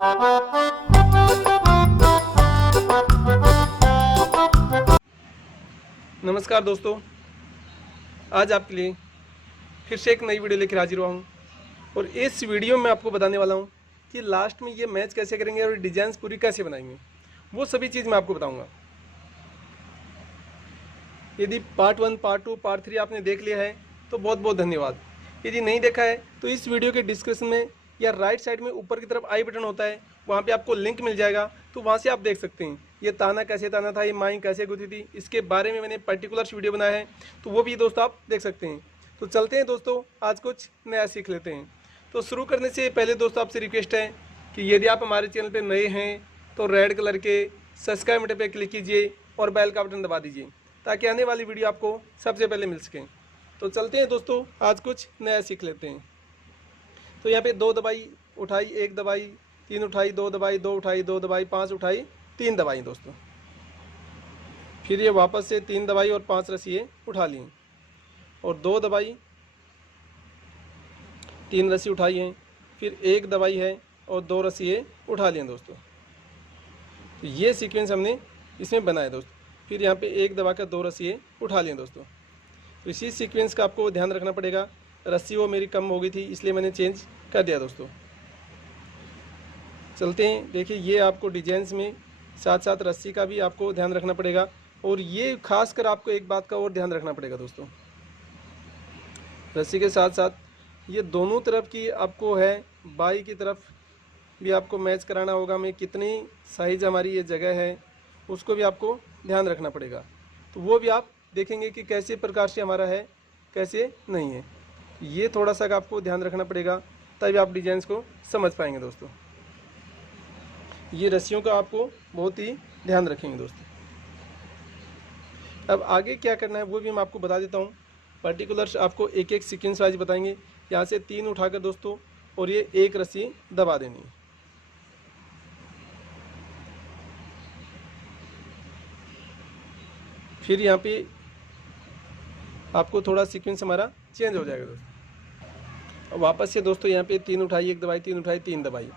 नमस्कार दोस्तों, आज आपके लिए फिर से एक नई वीडियो लेकर हाजिर हुआ हूँ। और इस वीडियो में आपको बताने वाला हूँ कि लास्ट में ये मैच कैसे करेंगे और डिजाइन्स पूरी कैसे बनाएंगे, वो सभी चीज़ मैं आपको बताऊँगा। यदि पार्ट 1, पार्ट 2, पार्ट 3 आपने देख लिया है तो बहुत बहुत धन्यवाद। यदि नहीं देखा है तो इस वीडियो के डिस्क्रिप्शन में या राइट साइड में ऊपर की तरफ आई बटन होता है, वहाँ पे आपको लिंक मिल जाएगा, तो वहाँ से आप देख सकते हैं ये ताना कैसे ताना था, ये माई कैसे गुथी थी, इसके बारे में मैंने पर्टिकुलर वीडियो बनाया है, तो वो भी दोस्तों आप देख सकते हैं। तो चलते हैं दोस्तों, आज कुछ नया सीख लेते हैं। तो शुरू करने से पहले दोस्तों आपसे रिक्वेस्ट है कि यदि आप हमारे चैनल पर नए हैं तो रेड कलर के सब्सक्राइब बटन पर क्लिक कीजिए और बेल का बटन दबा दीजिए, ताकि आने वाली वीडियो आपको सबसे पहले मिल सके। तो चलते हैं दोस्तों, आज कुछ नया सीख लेते हैं। तो यहाँ पे 2 दबाई उठाई, 1 दबाई, 3 उठाई, 2 दबाई, 2 उठाई, 2 दबाई, 5 उठाई, 3 दबाई दोस्तों। फिर ये वापस से 3 दबाई और 5 रस्सियाँ उठा ली, और 2 दबाई, 3 रस्सी उठाई हैं, फिर 1 दबाई है और 2 रस्सियाँ उठा लिए दोस्तों। तो ये सीक्वेंस हमने इसमें बनाया दोस्तों। फिर यहाँ पे 1 दबा कर 2 रस्सियाँ उठा लिए दोस्तों। तो इसी सीक्वेंस का आपको ध्यान रखना पड़ेगा। रस्सी वो मेरी कम हो गई थी, इसलिए मैंने चेंज कर दिया दोस्तों। चलते हैं, देखिए ये आपको डिजाइन्स में साथ साथ रस्सी का भी आपको ध्यान रखना पड़ेगा। और ये खासकर आपको एक बात का और ध्यान रखना पड़ेगा दोस्तों, रस्सी के साथ साथ ये दोनों तरफ की आपको है, बाई की तरफ भी आपको मैच कराना होगा। में कितनी साइज हमारी ये जगह है उसको भी आपको ध्यान रखना पड़ेगा। तो वो भी आप देखेंगे कि कैसे प्रकार से हमारा है, कैसे नहीं है। ये थोड़ा सा आपको ध्यान रखना पड़ेगा, तभी आप डिजाइन्स को समझ पाएंगे दोस्तों। ये रस्सियों का आपको बहुत ही ध्यान रखेंगे दोस्तों। अब आगे क्या करना है वो भी मैं आपको बता देता हूँ। पर्टिकुलर आपको एक एक सीक्वेंस वाइज बताएंगे। यहाँ से 3 उठाकर दोस्तों, और ये 1 रस्सी दबा देनी है। फिर यहाँ पे आपको थोड़ा सीक्वेंस हमारा चेंज हो जाएगा दोस्तों। वापस से दोस्तों यहाँ पे 3 उठाई, 1 दबाई, 3 उठाई, 3 दबाई,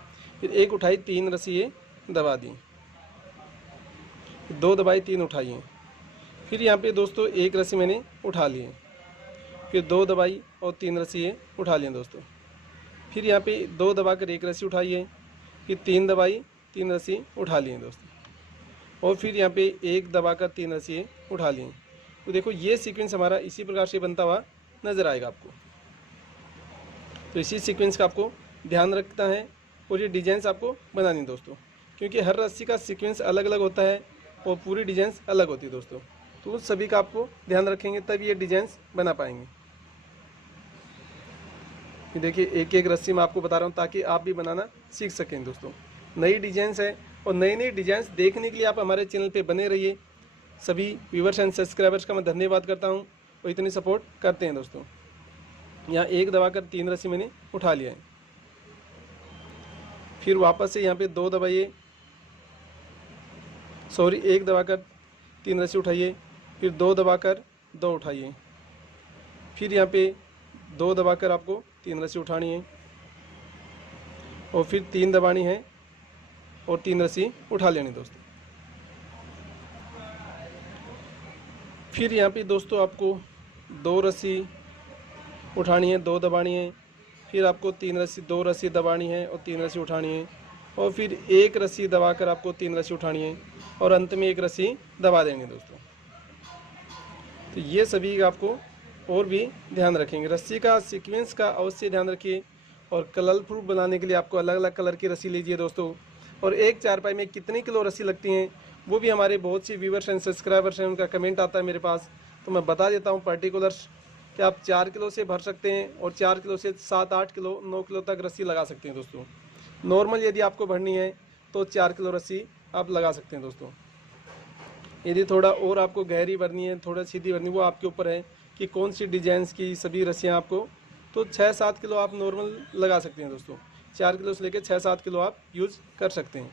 फिर 1 उठाई, 3 रस्सी दबा दी, 2 दबाई, 3 उठाई हैं। फिर यहाँ पे दोस्तों 1 रस्सी मैंने उठा ली है, फिर 2 दबाई और 3 रस्सी उठा लिए दोस्तों। फिर यहाँ पे 2 दबाकर 1 रस्सी उठाई है, फिर 3 दबाई, 3 रस्सी उठा लिए दोस्तों। और फिर यहाँ पे 1 दबाकर 3 रस्सी उठा लिए। तो देखो ये सीक्वेंस हमारा इसी प्रकार से बनता हुआ नज़र आएगा आपको। तो इसी सीक्वेंस का आपको ध्यान रखना है, और ये डिजाइन्स आपको बनानी दोस्तों, क्योंकि हर रस्सी का सीक्वेंस अलग अलग होता है और पूरी डिजाइन्स अलग होती है दोस्तों। तो उस सभी का आपको ध्यान रखेंगे तब ये डिजाइन्स बना पाएंगे। ये देखिए एक एक रस्सी मैं आपको बता रहा हूँ ताकि आप भी बनाना सीख सकें दोस्तों। नई डिजाइन्स है, और नई नई डिजाइन्स देखने के लिए आप हमारे चैनल पे बने रहिए। सभी व्यूवर्स एंड सब्सक्राइबर्स का मैं धन्यवाद करता हूँ, वो इतनी सपोर्ट करते हैं दोस्तों। यहाँ 1 दबाकर 3 रस्सी मैंने उठा लिया है, फिर वापस से यहाँ पे 2 दबाइए, 1 दबाकर 3 रस्सी उठाइए, फिर 2 दबाकर 2 उठाइए, फिर यहाँ पे 2 दबाकर आपको 3 रस्सी उठानी है, और फिर 3 दबानी है और 3 रस्सी उठा लेनी दोस्तों। फिर यहाँ पे दोस्तों आपको 2 रस्सी उठानी है, 2 दबानी है, फिर आपको 3 रस्सी, 2 रस्सी दबानी है और 3 रस्सी उठानी है, और फिर 1 रस्सी दबाकर आपको 3 रस्सी उठानी है, और अंत में 1 रस्सी दबा देंगे दोस्तों। तो ये सभी आपको और भी ध्यान रखेंगे। रस्सी का सीक्वेंस का अवश्य ध्यान रखिए, और कलरफुल बनाने के लिए आपको अलग अलग कलर की रस्सी लीजिए दोस्तों। और एक चारपाई में कितनी किलो रस्सी लगती हैं वो भी हमारे बहुत सी व्यूवर्स एंड सब्सक्राइबर्स हैं, उनका कमेंट आता है मेरे पास, तो मैं बता देता हूँ पर्टिकुलर्स कि आप 4 किलो से भर सकते हैं, और 4 किलो से 7-8 किलो 9 किलो तक रस्सी लगा सकते हैं दोस्तों। नॉर्मल यदि आपको भरनी है तो 4 किलो रस्सी आप लगा सकते हैं दोस्तों। यदि थोड़ा और आपको गहरी भरनी है, थोड़ा सीधी भरनी, वो आपके ऊपर है कि कौन सी डिजाइन्स की सभी रस्सियाँ आपको, तो 6-7 किलो आप नॉर्मल लगा सकते हैं दोस्तों। 4 किलो से लेकर 6-7 किलो आप यूज़ कर सकते हैं।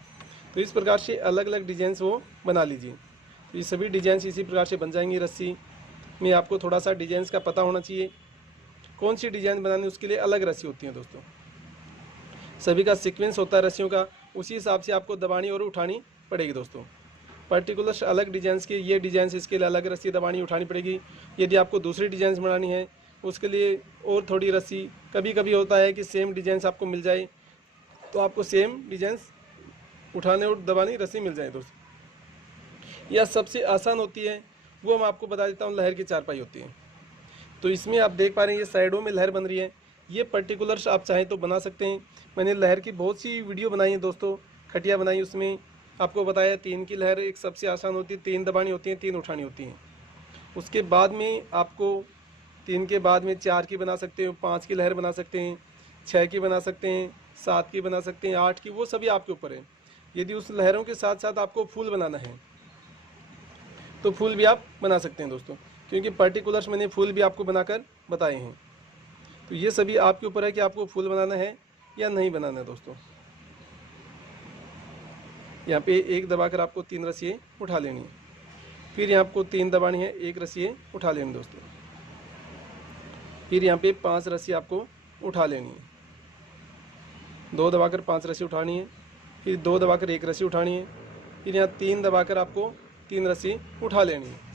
तो इस प्रकार से अलग अलग डिजाइन्स वो बना लीजिए। तो ये सभी डिजाइन्स इसी प्रकार से बन जाएंगी। रस्सी में आपको थोड़ा सा डिजाइन्स का पता होना चाहिए, कौन सी डिजाइन बनानी उसके लिए अलग रस्सी होती है दोस्तों। सभी का सीक्वेंस होता है रस्सियों का, उसी हिसाब से आपको दबानी और उठानी पड़ेगी दोस्तों। पर्टिकुलर अलग डिजाइन के ये डिजाइन इसके लिए अलग रस्सी दबानी उठानी पड़ेगी। यदि आपको दूसरी डिजाइन बनानी है उसके लिए और थोड़ी रस्सी, कभी कभी होता है कि सेम डिजाइन आपको मिल जाए तो आपको सेम डिजाइन उठाने और दबानी रस्सी मिल जाए दोस्तों। यह सबसे आसान होती है, वो मैं आपको बता देता हूँ, लहर की चारपाई होती है। तो इसमें आप देख पा रहे हैं ये साइडों में लहर बन रही है। ये पर्टिकुलर आप चाहें तो बना सकते हैं। मैंने लहर की बहुत सी वीडियो बनाई है दोस्तों, खटिया बनाई, उसमें आपको बताया 3 की लहर एक सबसे आसान होती है, 3 दबानी होती है, 3 उठानी होती हैं। उसके बाद में आपको 3 के बाद में 4 की बना सकते हो, 5 की लहर बना सकते हैं, 6 की बना सकते हैं, 7 की बना सकते हैं, 8 की, वो सभी आपके ऊपर है। यदि उस लहरों के साथ साथ आपको फूल बनाना है तो फूल भी आप बना सकते हैं दोस्तों, क्योंकि पर्टिकुलर्स मैंने फूल भी आपको बनाकर बताए हैं। तो ये सभी आपके ऊपर है कि आपको फूल बनाना है या नहीं बनाना है दोस्तों। यहाँ पे 1 दबाकर आपको 3 रस्सियाँ उठा लेनी है, फिर यहाँ आपको 3 दबानी है, 1 रस्सी उठा लेनी दोस्तों, फिर यहाँ पे 5 रस्सी आपको उठा लेनी है, 2 दबाकर 5 रस्सी उठानी है, फिर 2 दबाकर 1 रस्सी उठानी है, फिर यहाँ 3 दबाकर आपको 3 रस्सी उठा लेनी है।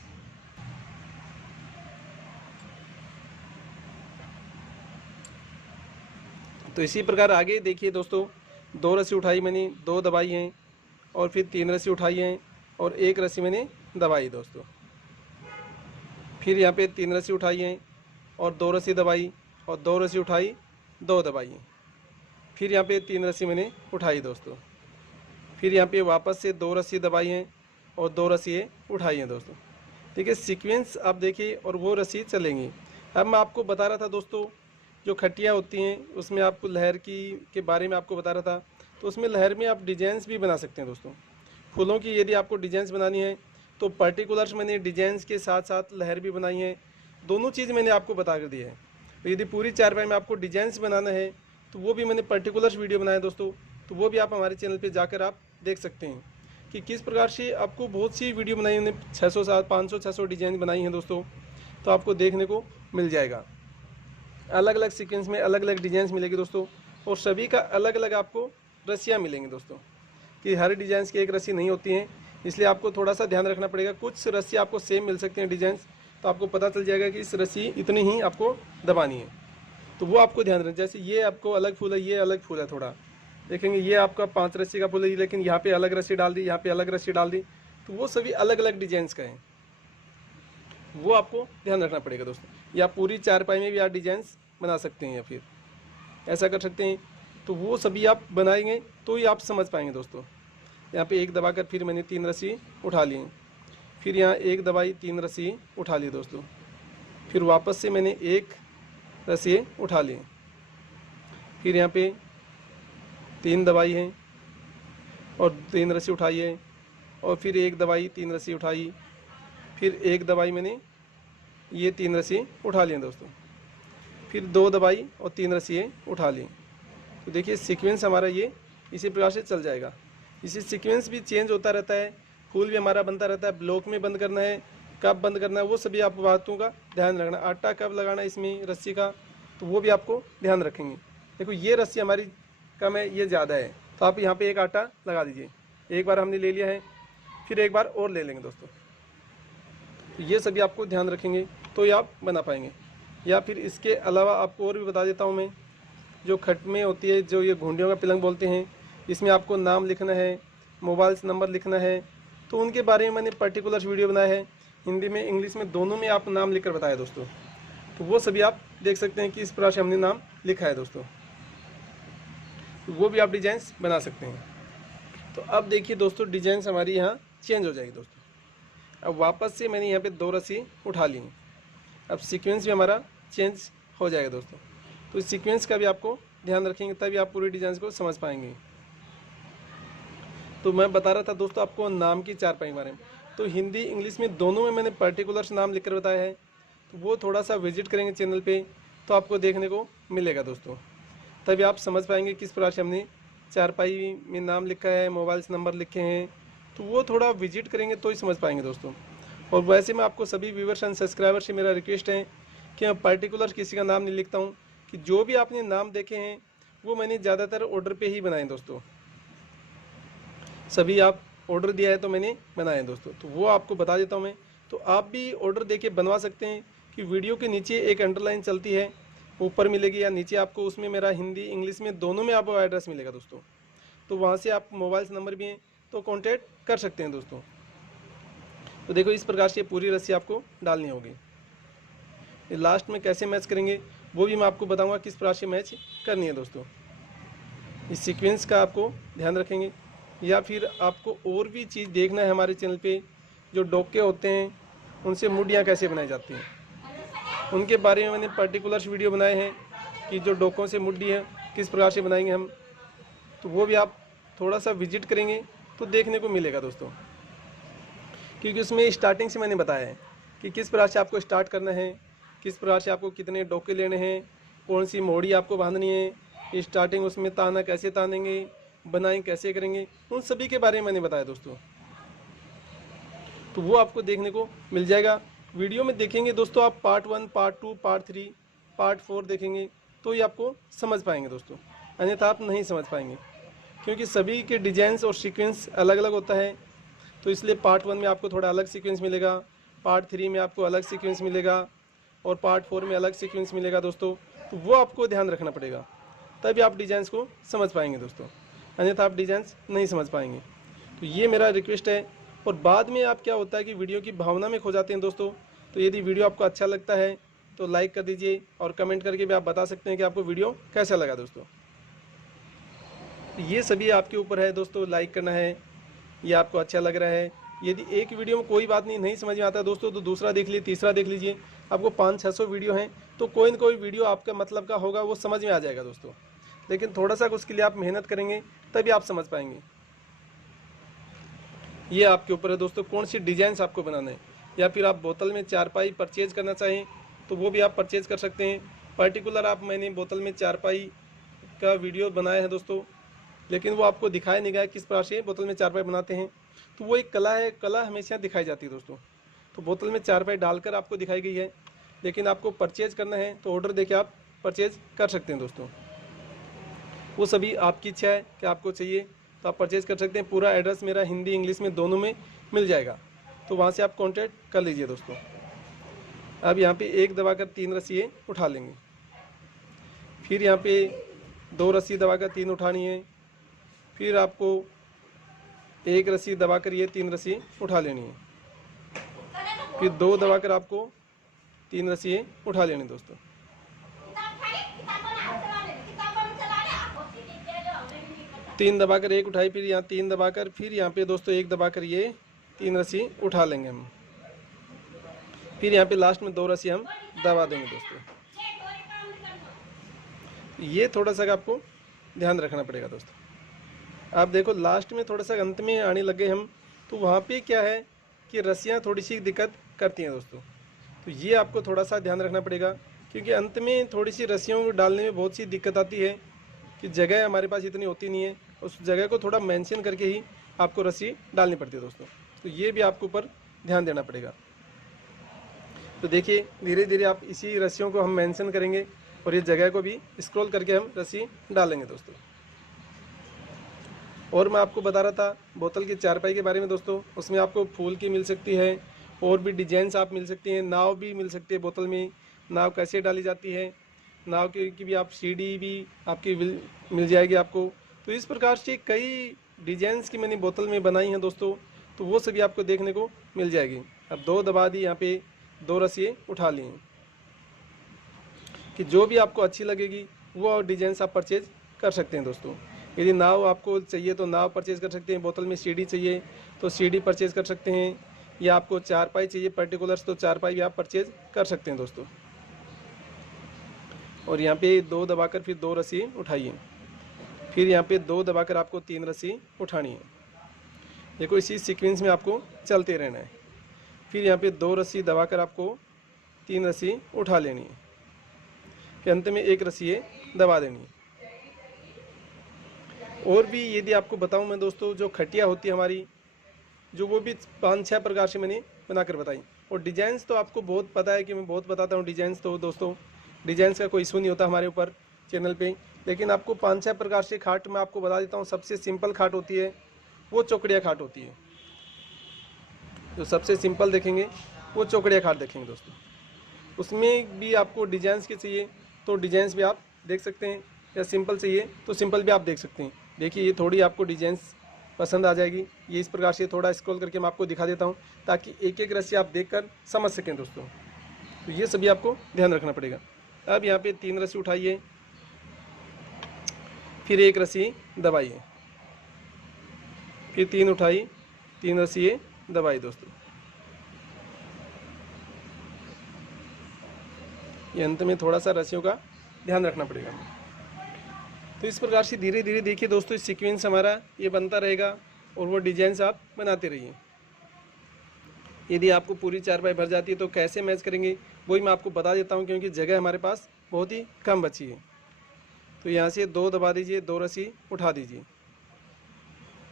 तो इसी प्रकार आगे देखिए दोस्तों, 2 रस्सी उठाई मैंने, 2 दबाई हैं और फिर 3 रस्सी उठाई हैं और 1 रस्सी मैंने दबाई दोस्तों, फिर यहाँ पे 3 रस्सी उठाई हैं और 2 रस्सी दबाई और 2 रस्सी उठाई, 2 दबाई, फिर यहाँ पे 3 रस्सी मैंने उठाई दोस्तों, फिर यहाँ पे वापस से 2 रस्सी दबाई हैं और 2 रस्सी उठाई हैं दोस्तों। देखिए सीक्वेंस आप देखिए और वो रस्सी चलेंगी। अब मैं आपको बता रहा था दोस्तों, जो खटिया होती हैं उसमें आपको लहर की के बारे में आपको बता रहा था, तो उसमें लहर में आप डिजाइंस भी बना सकते हैं दोस्तों। फूलों की यदि आपको डिजाइंस बनानी है तो पर्टिकुलर्स मैंने डिजाइंस के साथ साथ लहर भी बनाई है, दोनों चीज़ मैंने आपको बता कर दी है। तो यदि पूरी चारपाई में आपको डिजाइंस बनाना है तो वो भी मैंने पर्टिकुलर्स वीडियो बनाया दोस्तों, तो वो भी आप हमारे चैनल पर जाकर आप देख सकते हैं कि किस प्रकार से आपको बहुत सी वीडियो बनाई, हमने 600 500 600 डिजाइन बनाई हैं दोस्तों, तो आपको देखने को मिल जाएगा। अलग अलग सीक्वेंस में अलग अलग डिजाइन मिलेगी दोस्तों, और सभी का अलग अलग आपको रस्सियाँ मिलेंगी दोस्तों, कि हर डिजाइन की एक रस्सी नहीं होती हैं, इसलिए आपको थोड़ा सा ध्यान रखना पड़ेगा। कुछ रस्सी आपको सेम मिल सकती हैं डिजाइन, तो आपको पता चल जाएगा कि इस रस्सी इतनी ही आपको दबानी है, तो वो आपको ध्यान रखना। जैसे ये आपको अलग फूल है, ये अलग फूल है, थोड़ा देखेंगे ये आपका 5 रस्सी का फूल है, लेकिन यहाँ पे अलग रस्सी डाल दी, यहाँ पे अलग रस्सी डाल दी, तो वो सभी अलग अलग डिजाइंस का है, वो आपको ध्यान रखना पड़ेगा दोस्तों। या पूरी चारपाई में भी आप डिजाइंस बना सकते हैं या फिर ऐसा कर सकते हैं, तो वो सभी आप बनाएंगे तो ही आप समझ पाएंगे दोस्तों। यहाँ पे 1 दबाकर फिर मैंने 3 रस्सी उठा ली, फिर यहाँ 1 दबाई 3 रस्सी उठा ली दोस्तों, फिर वापस से मैंने 1 रस्सी उठा ली, फिर यहाँ पे 3 दबाई है और 3 रस्सी उठाई है, और फिर 1 दबाई 3 रस्सी उठाई, फिर 1 दबाई मैंने ये 3 रस्सी उठा लिए दोस्तों, फिर 2 दबाई और 3 रस्सी उठा ली। तो देखिए सीक्वेंस हमारा ये इसी प्रकार से चल जाएगा। इसी सीक्वेंस भी चेंज होता रहता है, फूल भी हमारा बनता रहता है। ब्लॉक में बंद करना है, कब बंद करना है, वो सभी आप बातों का ध्यान रखना। आटा कब लगाना है इसमें रस्सी का, तो वो भी आपको ध्यान रखेंगे। देखो ये रस्सी हमारी कम है, ये ज़्यादा है, तो आप यहाँ पे एक आटा लगा दीजिए। एक बार हमने ले लिया है, फिर एक बार और ले लेंगे दोस्तों। तो ये सभी आपको ध्यान रखेंगे तो ही आप बना पाएंगे। या फिर इसके अलावा आपको और भी बता देता हूँ मैं, जो खट में होती है, जो ये घुंडियों का पिलंग बोलते हैं, इसमें आपको नाम लिखना है, मोबाइल नंबर लिखना है, तो उनके बारे में मैंने पर्टिकुलर वीडियो बनाया है, हिंदी में इंग्लिश में दोनों में आप नाम लिखकर बताया दोस्तों। तो वो सभी आप देख सकते हैं कि इस प्रकार से हमने नाम लिखा है दोस्तों, तो वो भी आप डिजाइंस बना सकते हैं। तो अब देखिए दोस्तों, डिजाइंस हमारी यहाँ चेंज हो जाएगी दोस्तों। अब वापस से मैंने यहाँ पे 2 रस्सी उठा ली, अब सीक्वेंस भी हमारा चेंज हो जाएगा दोस्तों। तो इस सीक्वेंस का भी आपको ध्यान रखेंगे, तभी आप पूरी डिजाइन को समझ पाएंगे। तो मैं बता रहा था दोस्तों आपको नाम की चारपाई के बारे में, तो हिंदी इंग्लिश में दोनों में मैंने पर्टिकुलर नाम लिखकर बताया है, तो वो थोड़ा सा विजिट करेंगे चैनल पे तो आपको देखने को मिलेगा दोस्तों, तभी आप समझ पाएंगे किस प्रकार से हमने चारपाई में नाम लिखा है, मोबाइल नंबर लिखे हैं, तो वो थोड़ा विजिट करेंगे तो ही समझ पाएंगे दोस्तों। और वैसे मैं आपको सभी व्यूवर्स एंड सब्सक्राइबर से मेरा रिक्वेस्ट है कि मैं पर्टिकुलर किसी का नाम नहीं लिखता हूँ, कि जो भी आपने नाम देखे हैं वो मैंने ज़्यादातर ऑर्डर पे ही बनाए दोस्तों। सभी आप ऑर्डर दिया है तो मैंने बनाए हैं दोस्तों, तो वो आपको बता देता हूँ मैं। तो आप भी ऑर्डर देके बनवा सकते हैं कि वीडियो के नीचे एक अंडरलाइन चलती है, ऊपर मिलेगी या नीचे आपको, उसमें मेरा हिंदी इंग्लिश में दोनों में आपको एड्रेस मिलेगा दोस्तों। तो वहाँ से आप मोबाइल नंबर भी हैं तो कॉन्टैक्ट कर सकते हैं दोस्तों। तो देखो इस प्रकार से पूरी रस्सी आपको डालनी होगी। लास्ट में कैसे मैच करेंगे वो भी मैं आपको बताऊंगा किस प्रकार से मैच करनी है दोस्तों। इस सीक्वेंस का आपको ध्यान रखेंगे, या फिर आपको और भी चीज़ देखना है हमारे चैनल पे, जो डोके होते हैं उनसे मुड़ियाँ कैसे बनाई जाती हैं, उनके बारे में मैंने पर्टिकुलर वीडियो बनाए हैं कि जो डोकों से मुड्डी है किस प्रकार से बनाएंगे हम। तो वो भी आप थोड़ा सा विजिट करेंगे तो देखने को मिलेगा दोस्तों, क्योंकि उसमें स्टार्टिंग से मैंने बताया है कि किस प्रकार से आपको स्टार्ट करना है, किस प्रकार से आपको कितने डोके लेने हैं, कौन सी मोड़ी आपको बांधनी है, स्टार्टिंग उसमें ताना कैसे तानेंगे, बनाई कैसे करेंगे, उन सभी के बारे में मैंने बताया दोस्तों। तो वो आपको देखने को मिल जाएगा वीडियो में। देखेंगे दोस्तों आप पार्ट 1, पार्ट 2, पार्ट 3, पार्ट 4 देखेंगे तो ही आपको समझ पाएंगे दोस्तों, अन्यथा आप नहीं समझ पाएंगे, क्योंकि सभी के डिजाइंस और सीक्वेंस अलग अलग होता है। तो इसलिए पार्ट 1 में आपको थोड़ा अलग सीक्वेंस मिलेगा, पार्ट 3 में आपको अलग सीक्वेंस मिलेगा, और पार्ट 4 में अलग सीक्वेंस मिलेगा दोस्तों। तो वो आपको ध्यान रखना पड़ेगा, तभी आप डिजाइंस को समझ पाएंगे दोस्तों, अन्यथा आप डिजाइंस नहीं समझ पाएंगे। तो ये मेरा रिक्वेस्ट है। और बाद में आप क्या होता है कि वीडियो की भावना में खो जाते हैं दोस्तों। तो यदि वीडियो आपको अच्छा लगता है तो लाइक कर दीजिए, और कमेंट करके भी आप बता सकते हैं कि आपको वीडियो कैसा लगा दोस्तों। ये सभी आपके ऊपर है दोस्तों, लाइक करना है या आपको अच्छा लग रहा है। यदि एक वीडियो में कोई बात नहीं समझ में आता दोस्तों तो दूसरा देख लीजिए, तीसरा देख लीजिए। आपको 500-600 वीडियो हैं तो कोई न कोई वीडियो आपका मतलब का होगा, वो समझ में आ जाएगा दोस्तों। लेकिन थोड़ा सा उसके लिए आप मेहनत करेंगे तभी आप समझ पाएंगे। ये आपके ऊपर है दोस्तों कौन सी डिजाइन आपको बनाना है, या फिर आप बोतल में चारपाई परचेज करना चाहें तो वो भी आप परचेज कर सकते हैं। पर्टिकुलर आप मैंने बोतल में चारपाई का वीडियो बनाया है दोस्तों, लेकिन वो आपको दिखाया नहीं गया किस प्रकार से बोतल में चारपाई बनाते हैं। तो वो एक कला है, कला हमेशा दिखाई जाती है दोस्तों। तो बोतल में चारपाई डालकर आपको दिखाई गई है, लेकिन आपको परचेज करना है तो ऑर्डर देके आप परचेज कर सकते हैं दोस्तों। वो सभी आपकी इच्छा है कि आपको चाहिए तो आप परचेज़ कर सकते हैं। पूरा एड्रेस मेरा हिंदी इंग्लिश में दोनों में मिल जाएगा, तो वहाँ से आप कांटेक्ट कर लीजिए दोस्तों। अब यहाँ पे एक दबाकर 3 रस्सियाँ उठा लेंगे, फिर यहाँ पे 2 रस्सी दबाकर 3 उठानी है, फिर आपको एक रस्सी दबाकर ये 3 रस्सी उठा लेनी है, फिर 2 दबाकर आपको 3 रस्सी उठा लेनी दोस्तों। तीन दबाकर एक उठाई, फिर यहाँ 3 दबाकर, फिर यहाँ पे दोस्तों 1 दबाकर ये 3 रस्सी उठा लेंगे हम, फिर यहाँ पे लास्ट में 2 रस्सी हम दबा देंगे दोस्तों। ये थोड़ा सा आपको ध्यान रखना पड़ेगा दोस्तों। आप देखो लास्ट में थोड़ा सा अंत में आने लगे हम, तो वहाँ पे क्या है कि रस्सियाँ थोड़ी सी दिक्कत करती हैं दोस्तों। तो ये आपको थोड़ा सा ध्यान रखना पड़ेगा, क्योंकि अंत में थोड़ी सी रस्सियों को डालने में बहुत सी दिक्कत आती है कि जगह हमारे पास इतनी होती नहीं है, उस जगह को थोड़ा मेंशन करके ही आपको रस्सी डालनी पड़ती है दोस्तों। तो ये भी आपके ऊपर ध्यान देना पड़ेगा। तो देखिए धीरे धीरे आप इसी रस्सियों को हम मेंशन करेंगे और ये जगह को भी स्क्रॉल करके हम रस्सी डालेंगे दोस्तों। और मैं आपको बता रहा था बोतल की चारपाई के बारे में दोस्तों, उसमें आपको फूल की मिल सकती है, और भी डिजाइंस आप मिल सकती हैं, नाव भी मिल सकती है बोतल में, नाव कैसे डाली जाती है, नाव की भी आप सीढ़ी भी आपकी मिल जाएगी आपको। तो इस प्रकार से कई डिजाइंस की मैंने बोतल में बनाई हैं दोस्तों, तो वो सभी आपको देखने को मिल जाएगी। अब 2 दबा दी, यहाँ पे 2 रस्सियाँ उठा ली हैं, कि जो भी आपको अच्छी लगेगी वो डिजाइंस आप परचेज कर सकते हैं दोस्तों। यदि नाव आपको चाहिए तो नाव परचेज कर सकते हैं, बोतल में सीढ़ी चाहिए तो सीढ़ी परचेज कर सकते हैं, या आपको चारपाई चाहिए पर्टिकुलर्स तो चारपाई भी आप परचेज कर सकते हैं दोस्तों। और यहाँ पे 2 दबाकर फिर 2 रस्सी उठाइए, फिर यहाँ पे 2 दबाकर आपको 3 रस्सी उठानी है। देखो इसी सीक्वेंस में आपको चलते रहना है। फिर यहाँ पे 2 रस्सी दबाकर आपको 3 रस्सी उठा लेनी है, फिर अंत में 1 रस्सी दबा देनी है। और भी यदि आपको बताऊं मैं दोस्तों, जो खटिया होती है हमारी, जो वो भी 5-6 प्रकार से मैंने बनाकर बताई। और डिजाइंस तो आपको बहुत पता है कि मैं बहुत बताता हूँ डिजाइंस, तो दोस्तों डिजाइंस का कोई इशू नहीं होता हमारे ऊपर चैनल पे। लेकिन आपको 5-6 प्रकार से खाट मैं आपको बता देता हूँ। सबसे सिंपल खाट होती है, वो चौकड़िया खाट होती है। जो सबसे सिंपल देखेंगे वो चौकड़िया खाट देखेंगे दोस्तों। उसमें भी आपको डिजाइंस के चाहिए तो डिजाइंस भी आप देख सकते हैं, या सिंपल चाहिए तो सिंपल भी आप देख सकते हैं। देखिए ये थोड़ी आपको डिजाइंस पसंद आ जाएगी। ये इस प्रकार से थोड़ा स्क्रॉल करके मैं आपको दिखा देता हूँ ताकि एक एक रस्सी आप देखकर समझ सकें दोस्तों। तो ये सभी आपको ध्यान रखना पड़ेगा। अब यहाँ पे 3 रस्सी उठाइए, फिर 1 रस्सी दबाइए, फिर 3 उठाई, 3 रस्सी दबाई दोस्तों। ये अंत में थोड़ा सा रस्सियों का ध्यान रखना पड़ेगा। तो इस प्रकार से धीरे धीरे देखिए दोस्तों सीक्वेंस हमारा ये बनता रहेगा और वो डिजाइंस आप बनाते रहिए। यदि आपको पूरी चारपाई भर जाती है तो कैसे मैच करेंगे वही मैं आपको बता देता हूँ, क्योंकि जगह हमारे पास बहुत ही कम बची है। तो यहाँ से 2 दबा दीजिए, 2 रस्सी उठा दीजिए।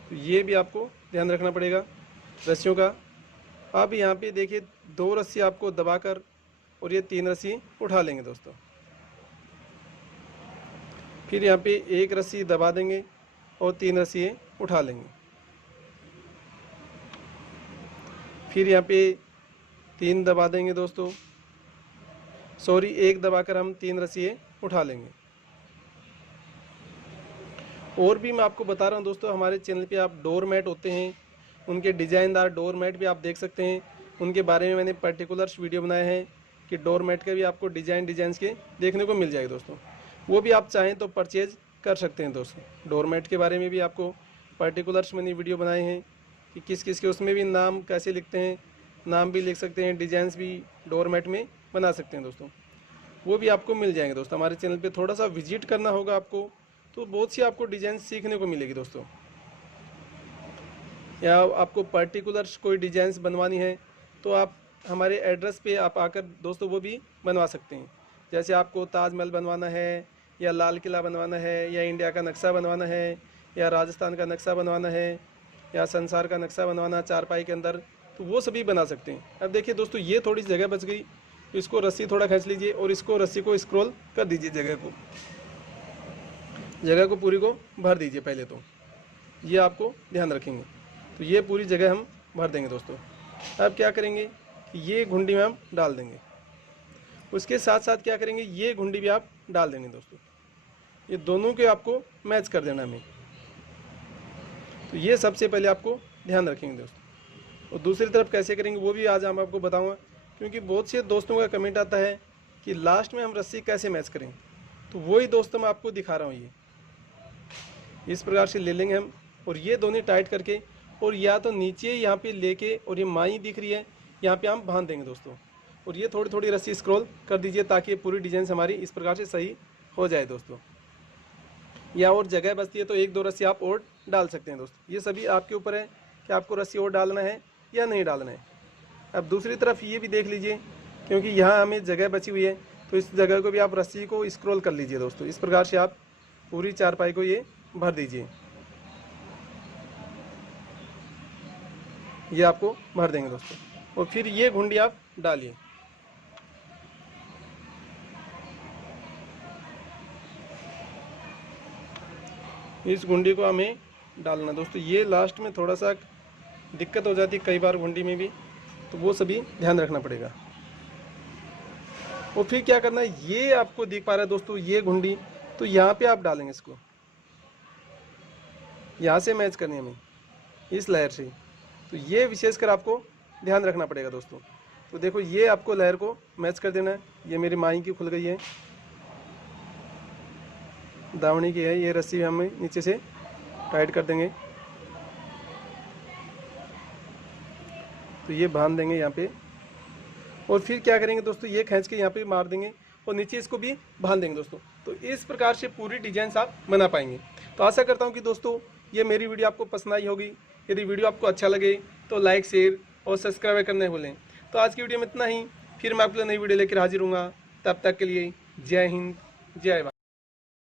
तो ये भी आपको ध्यान रखना पड़ेगा रस्सियों का। अब यहाँ पे देखिए 2 रस्सी आपको दबाकर और ये 3 रस्सी उठा लेंगे दोस्तों। फिर यहाँ पे 1 रस्सी दबा देंगे और 3 रस्सी उठा लेंगे। फिर यहाँ पे 3 दबा देंगे दोस्तों, सॉरी 1 दबाकर हम 3 रस्सी उठा लेंगे। और भी मैं आपको बता रहा हूँ दोस्तों, हमारे चैनल पे आप डोर मैट होते हैं, उनके डिजाइनदार डोर मैट भी आप देख सकते हैं। उनके बारे में मैंने पर्टिकुलर वीडियो बनाए हैं कि डोर मैट के भी आपको डिजाइंस के देखने को मिल जाएगा दोस्तों। वो भी आप चाहें तो परचेज कर सकते हैं दोस्तों। डोर मैट के बारे में भी आपको पर्टिकुलर्स मैंने वीडियो बनाए हैं कि किस किस के उसमें भी नाम कैसे लिखते हैं, नाम भी लिख सकते हैं, डिजाइंस भी डोर मैट में बना सकते हैं दोस्तों। वो भी आपको मिल जाएंगे दोस्तों। हमारे चैनल पे थोड़ा सा विजिट करना होगा आपको, तो बहुत सी आपको डिजाइन सीखने को मिलेगी दोस्तों। या आपको पर्टिकुलर्स कोई डिजाइंस बनवानी है तो आप हमारे एड्रेस पे आप आकर दोस्तों वो भी बनवा सकते हैं। जैसे आपको ताजमहल बनवाना है, या लाल किला बनवाना है, या इंडिया का नक्शा बनवाना है, या राजस्थान का नक्शा बनवाना है, या संसार का नक्शा बनवाना चारपाई के अंदर, तो वो सभी बना सकते हैं। अब देखिए दोस्तों ये थोड़ी जगह बच गई, तो इसको रस्सी थोड़ा खींच लीजिए और इसको रस्सी को स्क्रॉल कर दीजिए, जगह को पूरी को भर दीजिए पहले। तो ये आपको ध्यान रखेंगे। तो ये पूरी जगह हम भर देंगे दोस्तों। अब क्या करेंगे कि ये घुंडी में हम डाल देंगे, उसके साथ साथ क्या करेंगे ये घुंडी भी आप डाल देंगे दोस्तों। ये दोनों के आपको मैच कर देना हमें। तो ये सबसे पहले आपको ध्यान रखेंगे दोस्तों। और दूसरी तरफ कैसे करेंगे वो भी आज हम आपको बताऊंगा, क्योंकि बहुत से दोस्तों का कमेंट आता है कि लास्ट में हम रस्सी कैसे मैच करें। तो वही दोस्तों मैं आपको दिखा रहा हूँ। ये इस प्रकार से ले लेंगे हम, और ये दोनों टाइट करके, और या तो नीचे यहाँ पे लेके, और ये माई दिख रही है यहाँ पे हम बांध देंगे दोस्तों। और ये थोड़ी थोड़ी रस्सी स्क्रॉल कर दीजिए ताकि पूरी डिजाइन हमारी इस प्रकार से सही हो जाए दोस्तों। या और जगह बचती है तो 1-2 रस्सी आप और डाल सकते हैं दोस्तों। ये सभी आपके ऊपर है कि आपको रस्सी और डालना है या नहीं डालना है। अब दूसरी तरफ ये भी देख लीजिए, क्योंकि यहाँ हमें जगह बची हुई है, तो इस जगह को भी आप रस्सी को स्क्रॉल कर लीजिए दोस्तों। इस प्रकार से आप पूरी चारपाई को ये भर दीजिए। ये आपको भर देंगे दोस्तों, और फिर ये घुंडी आप डालिए। इस घुंडी को हमें डालना दोस्तों। ये लास्ट में थोड़ा सा दिक्कत हो जाती है कई बार घुंडी में भी, तो वो सभी ध्यान रखना पड़ेगा। और फिर क्या करना है, ये आपको दिख पा रहा है दोस्तों ये घुंडी, तो यहाँ पे आप डालेंगे इसको, यहाँ से मैच करनी है हमें इस लहर से। तो ये विशेषकर आपको ध्यान रखना पड़ेगा दोस्तों। तो देखो ये आपको लहर को मैच कर देना है। ये मेरी माई की खुल गई है, दावणी की है, ये रस्सी हम नीचे से टाइट कर देंगे। तो ये बांध देंगे यहाँ पे, और फिर क्या करेंगे दोस्तों ये खींच के यहाँ पे मार देंगे और नीचे इसको भी बांध देंगे दोस्तों। तो इस प्रकार से पूरी डिजाइन आप बना पाएंगे। तो आशा करता हूँ कि दोस्तों ये मेरी वीडियो आपको पसंद आई होगी। यदि वीडियो आपको अच्छा लगे तो लाइक, शेयर और सब्सक्राइब करना नहीं भूलें। तो आज की वीडियो में इतना ही, फिर मैं आपके लिए नई वीडियो लेकर हाजिर हूँगा। तब तक के लिए जय हिंद, जय भारत।